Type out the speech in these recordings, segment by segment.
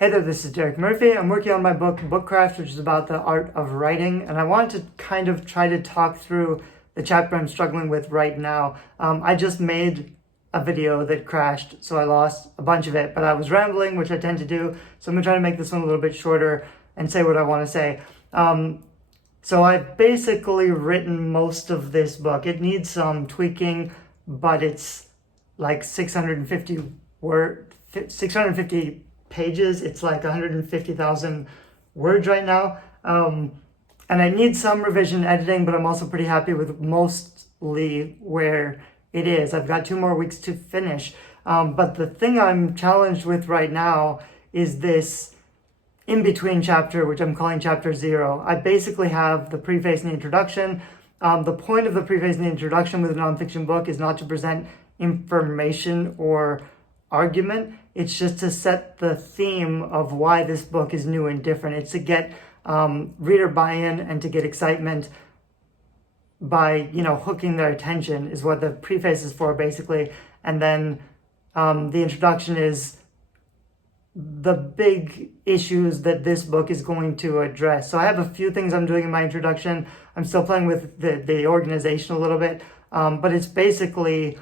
Hey there, this is Derek Murphy. I'm working on my book, Bookcraft, which is about the art of writing, and I wanted to kind of try to talk through the chapter I'm struggling with right now. I just made a video that crashed, so I lost a bunch of it, but I was rambling, which I tend to do, so I'm going to try to make this one a little bit shorter and say what I want to say. So I've basically written most of this book. It needs some tweaking, but it's like 650 pages. It's like 150,000 words right now. And I need some revision editing, but I'm also pretty happy with mostly where it is. I've got 2 more weeks to finish. But the thing I'm challenged with right now is this in-between chapter, which I'm calling chapter 0. I basically have the preface and the introduction. The point of the preface and the introduction with a nonfiction book is not to present information or argument. It's just to set the theme of why this book is new and different. It's to get reader buy-in and to get excitement by, hooking their attention is what the preface is for, basically. And then the introduction is the big issues that this book is going to address. So I have a few things I'm doing in my introduction. I'm still playing with the organization a little bit, but it's basically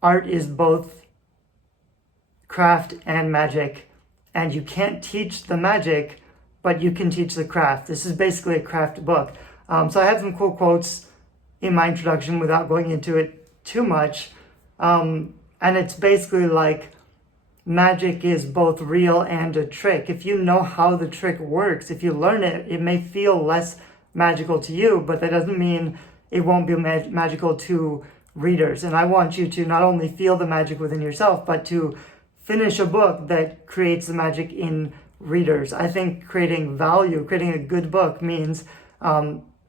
art is both craft and magic, and you can't teach the magic, but you can teach the craft. This is basically a craft book. So I have some cool quotes in my introduction without going into it too much. And it's basically like magic is both real and a trick. If you know how the trick works, if you learn it, it may feel less magical to you, but that doesn't mean it won't be magical to readers. And I want you to not only feel the magic within yourself, but to finish a book that creates the magic in readers. I think creating value, creating a good book means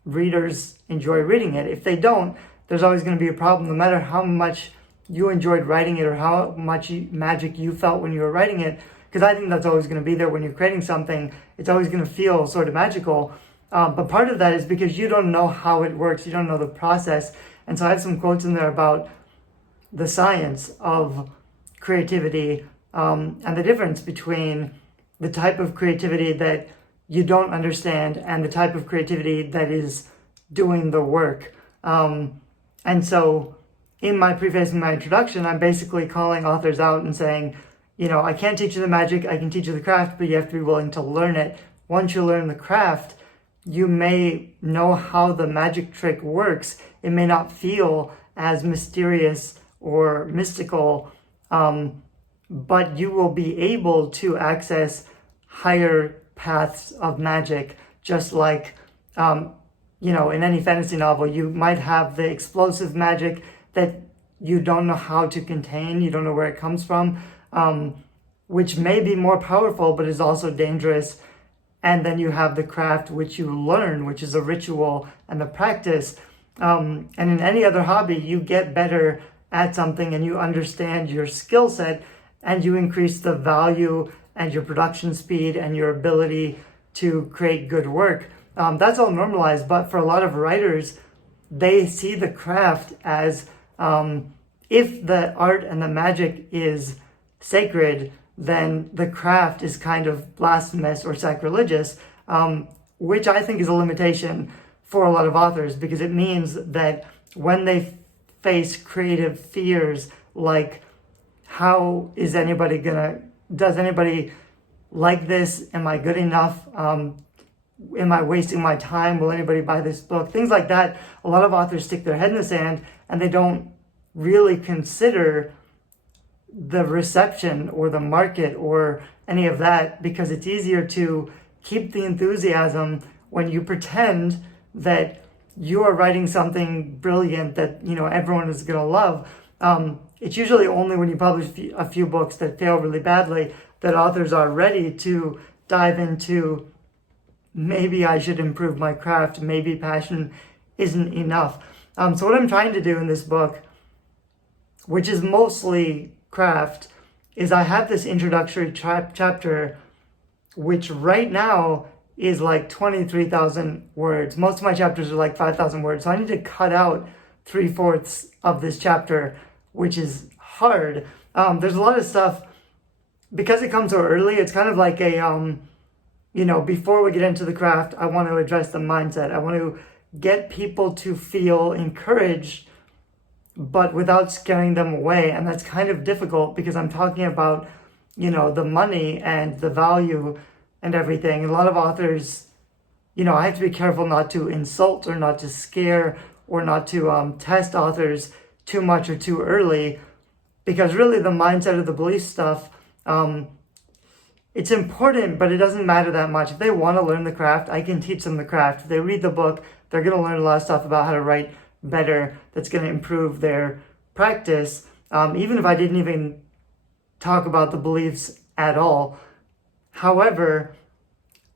readers enjoy reading it. If they don't, there's always going to be a problem, no matter how much you enjoyed writing it or how much magic you felt when you were writing it, because I think that's always going to be there when you're creating something. It's always going to feel sort of magical. But part of that is because you don't know how it works. You don't know the process. And so I have some quotes in there about the science of creativity and the difference between the type of creativity that you don't understand and the type of creativity that is doing the work. And so in my preface and my introduction, I'm basically calling authors out and saying, I can't teach you the magic, I can teach you the craft, but you have to be willing to learn it. Once you learn the craft, you may know how the magic trick works. It may not feel as mysterious or mystical, but you will be able to access higher paths of magic, just like, in any fantasy novel, you might have the explosive magic that you don't know how to contain, you don't know where it comes from, which may be more powerful, but is also dangerous. And then you have the craft, which you learn, which is a ritual and the practice. And in any other hobby, you get better at something and you understand your skill set and you increase the value and your production speed and your ability to create good work. That's all normalized, but for a lot of writers, they see the craft as if the art and the magic is sacred, then the craft is kind of blasphemous or sacrilegious, which I think is a limitation for a lot of authors, because it means that when they face creative fears like, does anybody like this? Am I good enough? Am I wasting my time? Will anybody buy this book? Things like that. A lot of authors stick their head in the sand and they don't really consider the reception or the market or any of that, because it's easier to keep the enthusiasm when you pretend that you are writing something brilliant that everyone is going to love. It's usually only when you publish a few books that fail really badly that authors are ready to dive into, maybe I should improve my craft, maybe passion isn't enough. So what I'm trying to do in this book, which is mostly craft, is I have this introductory chapter, which right now is like 23,000 words. Most of my chapters are like 5,000 words. So I need to cut out 3/4 of this chapter, which is hard. There's a lot of stuff because it comes so early, it's kind of like a, before we get into the craft, I want to address the mindset. I want to get people to feel encouraged, but without scaring them away. And that's kind of difficult because I'm talking about, the money and the value and everything. A lot of authors, I have to be careful not to insult or not to scare or not to test authors too much or too early, because really the mindset of the belief stuff, it's important, but it doesn't matter that much. If they want to learn the craft, I can teach them the craft. If they read the book, they're going to learn a lot of stuff about how to write better that's going to improve their practice. Even if I didn't even talk about the beliefs at all. However,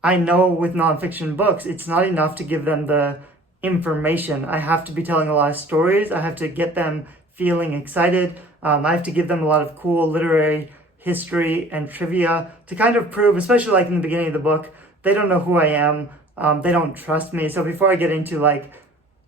I know with nonfiction books, it's not enough to give them the information. I have to be telling a lot of stories. I have to get them feeling excited. I have to give them a lot of cool literary history and trivia to kind of prove, especially like in the beginning of the book, they don't know who I am. They don't trust me. So before I get into like,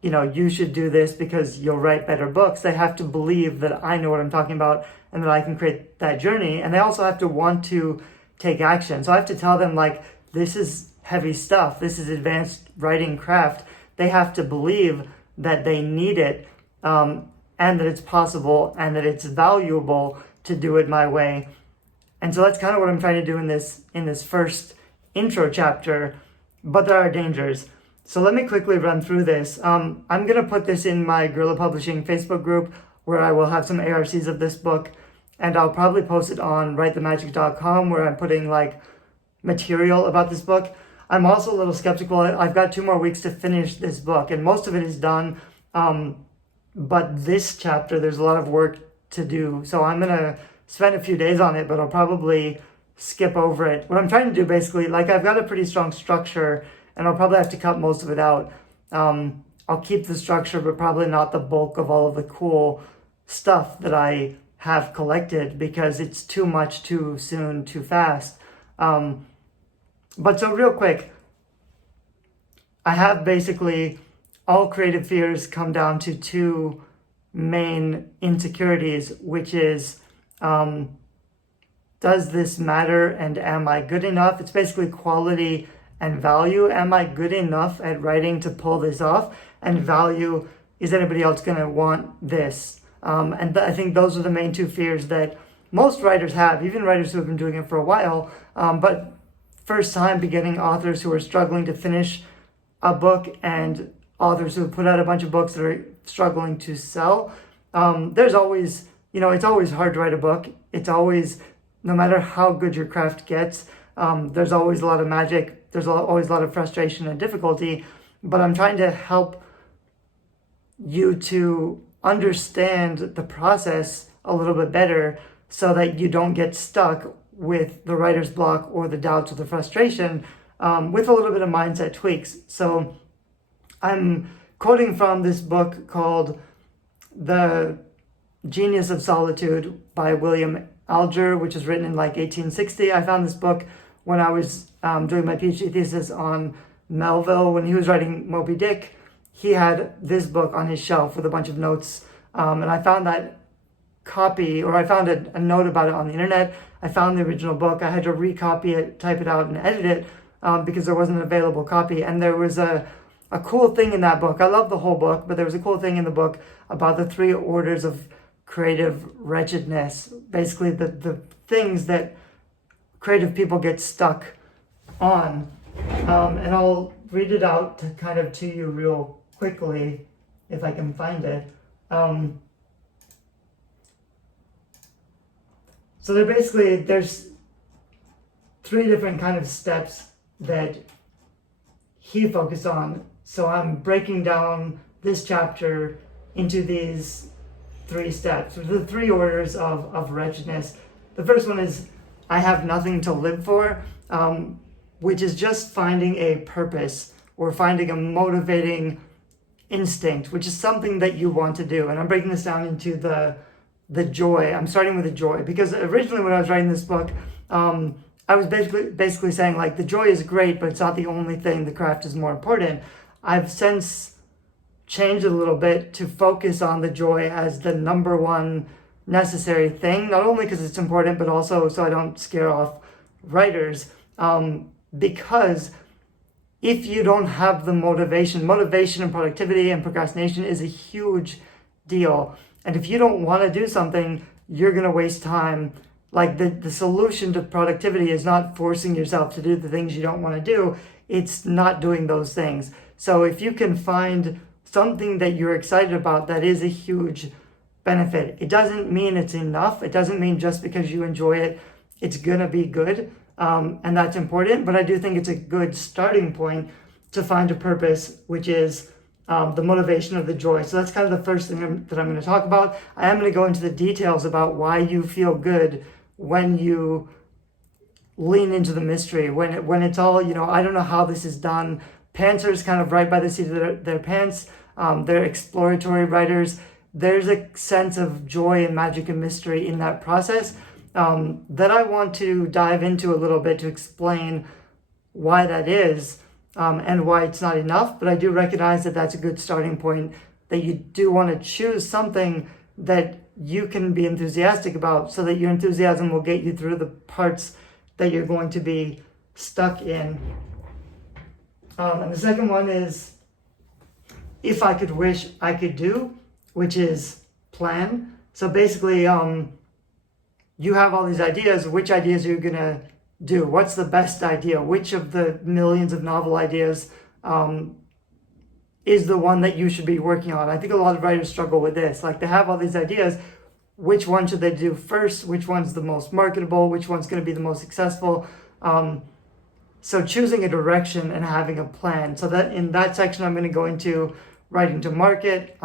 you should do this because you'll write better books, they have to believe that I know what I'm talking about and that I can create that journey. And they also have to want to take action. So I have to tell them like, this is heavy stuff. This is advanced writing craft. They have to believe that they need it, and that it's possible and that it's valuable to do it my way. And so that's kind of what I'm trying to do in this first intro chapter, but there are dangers. So let me quickly run through this. I'm going to put this in my Guerrilla Publishing Facebook group where I will have some ARCs of this book, and I'll probably post it on writethemagic.com where I'm putting like material about this book. I'm also a little skeptical. I've got 2 more weeks to finish this book, and most of it is done. But this chapter, there's a lot of work to do. So I'm going to spend a few days on it, but I'll probably skip over it. What I'm trying to do basically, like I've got a pretty strong structure, and I'll probably have to cut most of it out. I'll keep the structure, but probably not the bulk of all of the cool stuff that I have collected because it's too much, too soon, too fast. But so real quick, I have basically all creative fears come down to 2 main insecurities, which is, does this matter and am I good enough? It's basically quality and value. Am I good enough at writing to pull this off? And value, is anybody else going to want this? I think those are the main 2 fears that most writers have, even writers who have been doing it for a while, but first time beginning authors who are struggling to finish a book and authors who put out a bunch of books that are struggling to sell. There's always, it's always hard to write a book. It's always, no matter how good your craft gets, there's always a lot of magic. There's always a lot of frustration and difficulty, but I'm trying to help you to understand the process a little bit better so that you don't get stuck with the writer's block or the doubts or the frustration, with a little bit of mindset tweaks. So I'm quoting from this book called The Genius of Solitude by William Alger, which was written in like 1860. I found this book when I was doing my PhD thesis on Melville. When he was writing Moby Dick, he had this book on his shelf with a bunch of notes. And I found that copy, or I found a note about it on the internet. I found the original book. I had to recopy it, type it out, and edit it because there wasn't an available copy. And there was a cool thing in that book. I love the whole book, but there was a cool thing in the book about the 3 orders of creative wretchedness. Basically, the things that creative people get stuck on. And I'll read it out to you real quickly if I can find it. So there's 3 different kind of steps that he focused on. So I'm breaking down this chapter into these 3 steps, the 3 orders of wretchedness. The first one is, I have nothing to live for, which is just finding a purpose or finding a motivating instinct, which is something that you want to do. And I'm breaking this down into the joy. I'm starting with the joy because originally when I was writing this book, I was basically saying like the joy is great, but it's not the only thing. The craft is more important. I've since changed it a little bit to focus on the joy as the number one necessary thing, not only because it's important, but also so I don't scare off writers. Because if you don't have the motivation and productivity and procrastination is a huge deal. And if you don't want to do something, you're going to waste time. Like the solution to productivity is not forcing yourself to do the things you don't want to do. It's not doing those things. So if you can find something that you're excited about, that is a huge benefit. It doesn't mean it's enough. It doesn't mean just because you enjoy it, it's going to be good. And that's important. But I do think it's a good starting point to find a purpose, which is the motivation of the joy. So that's kind of the first thing that I'm going to talk about. I am going to go into the details about why you feel good when you lean into the mystery, when it's all, I don't know how this is done. Pantsers kind of write by the seat of their pants. They're exploratory writers. There's a sense of joy and magic and mystery in that process that I want to dive into a little bit to explain why that is and why it's not enough. But I do recognize that that's a good starting point, that you do want to choose something that you can be enthusiastic about so that your enthusiasm will get you through the parts that you're going to be stuck in. And the second one is, if I could wish I could do, which is plan. So basically, you have all these ideas. Which ideas are you going to do? What's the best idea? Which of the millions of novel ideas is the one that you should be working on? I think a lot of writers struggle with this. Like, they have all these ideas. Which one should they do first? Which one's the most marketable? Which one's going to be the most successful? So choosing a direction and having a plan. So that in that section, I'm going to go into writing to market,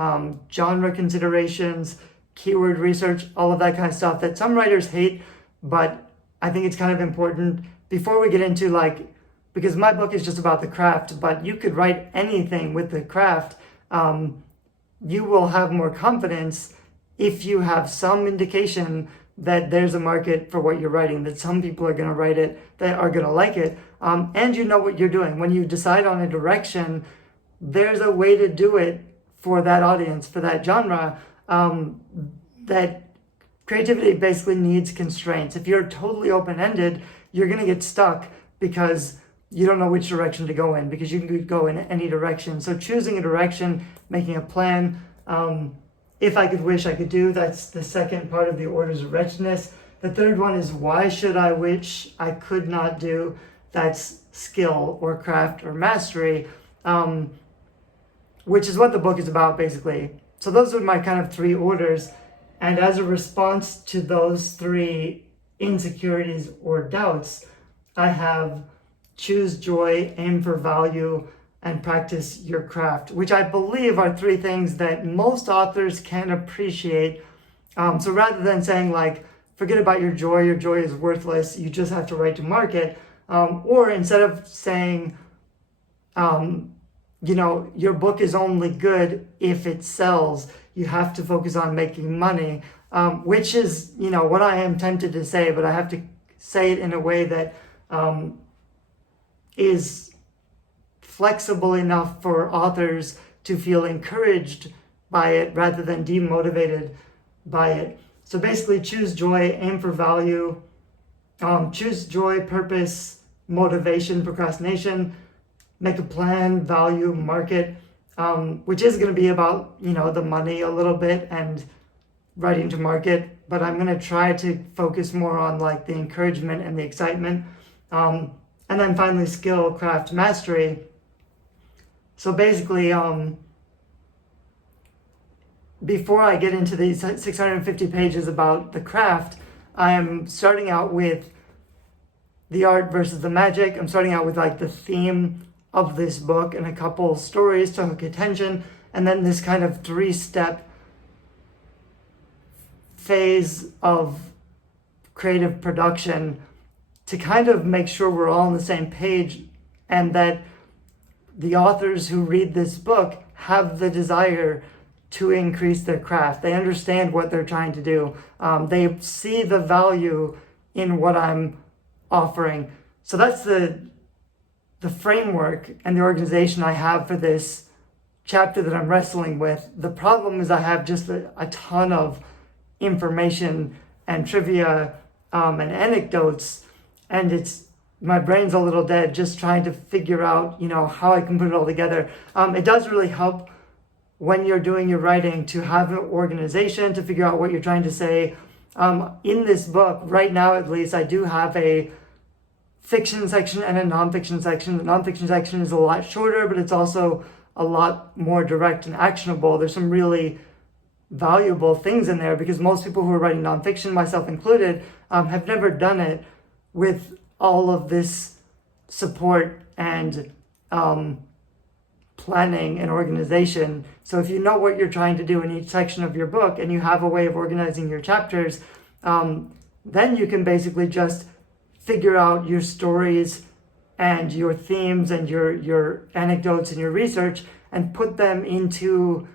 genre considerations, keyword research, all of that kind of stuff that some writers hate, but I think it's kind of important before we get into, like, because my book is just about the craft, but you could write anything with the craft. You will have more confidence if you have some indication that there's a market for what you're writing, that some people are going to write it, that are going to like it, and you know what you're doing. When you decide on a direction, there's a way to do it for that audience, for that genre. That creativity basically needs constraints. If you're totally open-ended, you're going to get stuck because you don't know which direction to go in, because you can go in any direction. So choosing a direction, making a plan. If I could wish I could do, that's the second part of the orders of wretchedness. The third one is, why should I wish I could not do? That's skill or craft or mastery, which is what the book is about, basically. So those are my kind of three orders. And as a response to those three insecurities or doubts, I have choose joy, aim for value, and practice your craft, which I believe are three things that most authors can appreciate. So rather than saying, like, forget about your joy is worthless, you just have to write to market, or instead of saying, your book is only good if it sells, you have to focus on making money, which is, what I am tempted to say, but I have to say it in a way that is flexible enough for authors to feel encouraged by it rather than demotivated by it. So basically, choose joy, aim for value, choose joy, purpose, motivation, procrastination, make a plan, value, market, which is going to be about, the money a little bit and writing to market, but I'm going to try to focus more on, like, the encouragement and the excitement. And then finally, skill, craft, mastery. So basically, before I get into these 650 pages about the craft, I'm starting out with the art versus the magic. I'm starting out with, like, the theme of this book and a couple stories to hook attention, and then this kind of 3-step phase of creative production to kind of make sure we're all on the same page, and that the authors who read this book have the desire to increase their craft. They understand what they're trying to do. They see the value in what I'm offering. So that's the framework and the organization I have for this chapter that I'm wrestling with. The problem is I have just a ton of information and trivia and anecdotes, and my brain's a little dead just trying to figure out, how I can put it all together. It does really help when you're doing your writing to have an organization, to figure out what you're trying to say. In this book, right now at least, I do have a fiction section and a nonfiction section. The nonfiction section is a lot shorter, but it's also a lot more direct and actionable. There's some really valuable things in there because most people who are writing nonfiction, myself included, have never done it with all of this support and planning and organization. So if you know what you're trying to do in each section of your book and you have a way of organizing your chapters, then you can basically just figure out your stories and your themes and your anecdotes and your research and put them into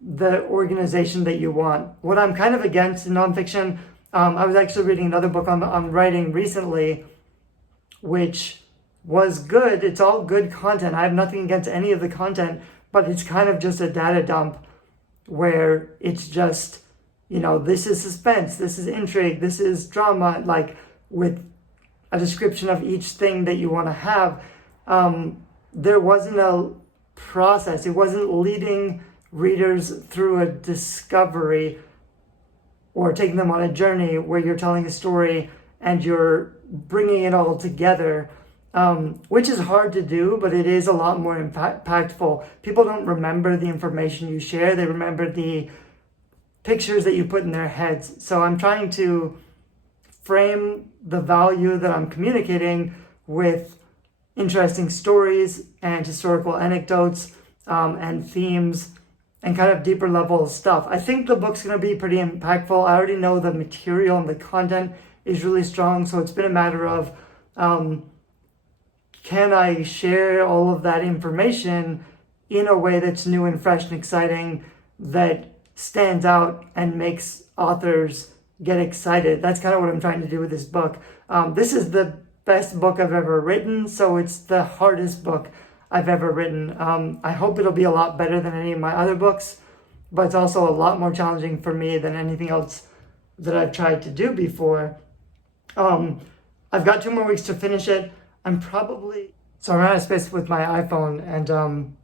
the organization that you want. What I'm kind of against in nonfiction, I was actually reading another book on writing recently, which was good. It's all good content. I have nothing against any of the content, but it's kind of just a data dump where it's just, this is suspense, this is intrigue, this is drama, like with a description of each thing that you want to have. There wasn't a process. It wasn't leading readers through a discovery or taking them on a journey where you're telling a story and you're bringing it all together, which is hard to do, but it is a lot more impactful. People don't remember the information you share. They remember the pictures that you put in their heads. So I'm trying to frame the value that I'm communicating with interesting stories and historical anecdotes and themes and kind of deeper level stuff. I think the book's going to be pretty impactful. I already know the material and the content is really strong, so it's been a matter of can I share all of that information in a way that's new and fresh and exciting, that stands out and makes authors get excited. That's kind of what I'm trying to do with this book. This is the best book I've ever written, so it's the hardest book I've ever written. I hope it'll be a lot better than any of my other books, but it's also a lot more challenging for me than anything else that I've tried to do before. I've got 2 more weeks to finish it. I'm out of space with my iPhone and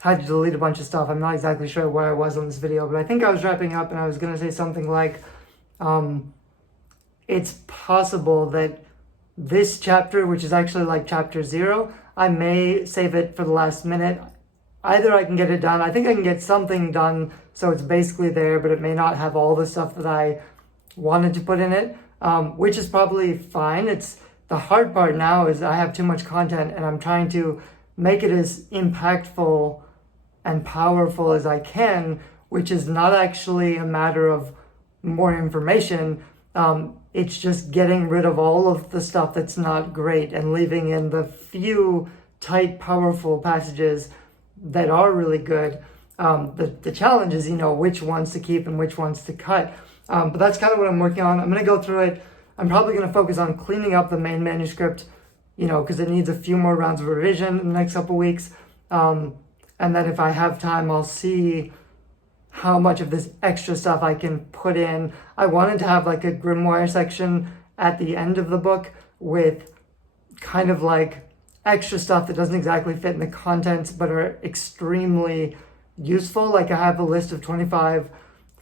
had to delete a bunch of stuff. I'm not exactly sure where I was on this video, but I think I was wrapping up and I was going to say something like, it's possible that this chapter, which is actually like chapter 0, I may save it for the last minute. Either I can get it done. I think I can get something done so it's basically there, but it may not have all the stuff that I wanted to put in it, which is probably fine. It's the hard part now is I have too much content and I'm trying to make it as impactful and powerful as I can, which is not actually a matter of more information. It's just getting rid of all of the stuff that's not great and leaving in the few tight, powerful passages that are really good. The challenge is, which ones to keep and which ones to cut. But that's kind of what I'm working on. I'm going to go through it. I'm probably going to focus on cleaning up the main manuscript, because it needs a few more rounds of revision in the next couple weeks. And then if I have time, I'll see how much of this extra stuff I can put in. I wanted to have like a grimoire section at the end of the book with kind of like extra stuff that doesn't exactly fit in the contents but are extremely useful. Like I have a list of 25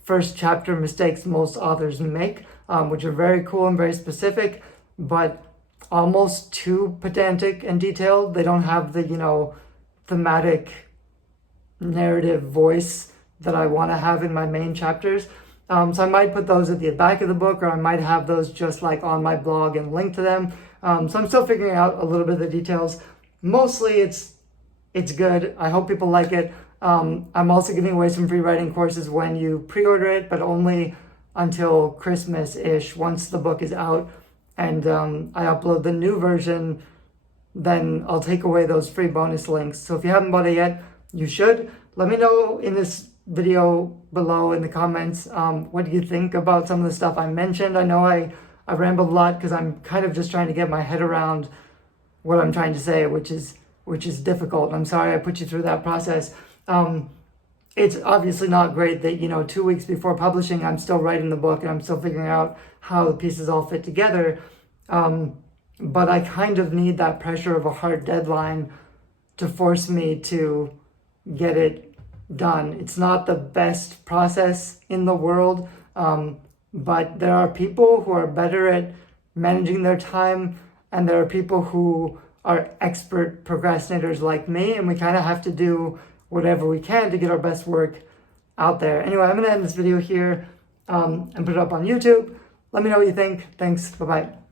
first chapter mistakes most authors make, which are very cool and very specific, but almost too pedantic and detailed. They don't have the, thematic narrative voice that I want to have in my main chapters. So I might put those at the back of the book, or I might have those just like on my blog and link to them. So I'm still figuring out a little bit of the details. Mostly it's good. I hope people like it. I'm also giving away some free writing courses when you pre-order it, but only until Christmas-ish. Once the book is out and I upload the new version, then I'll take away those free bonus links. So if you haven't bought it yet, you should. Let me know in this video below in the comments what do you think about some of the stuff I mentioned. I know I rambled a lot because I'm kind of just trying to get my head around what I'm trying to say, which is difficult. I'm sorry I put you through that process. it's obviously not great that, 2 weeks before publishing, I'm still writing the book and I'm still figuring out how the pieces all fit together. But I kind of need that pressure of a hard deadline to force me to get it done. It's not the best process in the world, but there are people who are better at managing their time, and there are people who are expert procrastinators like me, and we kind of have to do whatever we can to get our best work out there. Anyway, I'm going to end this video here and put it up on YouTube. Let me know what you think. Thanks. Bye-bye.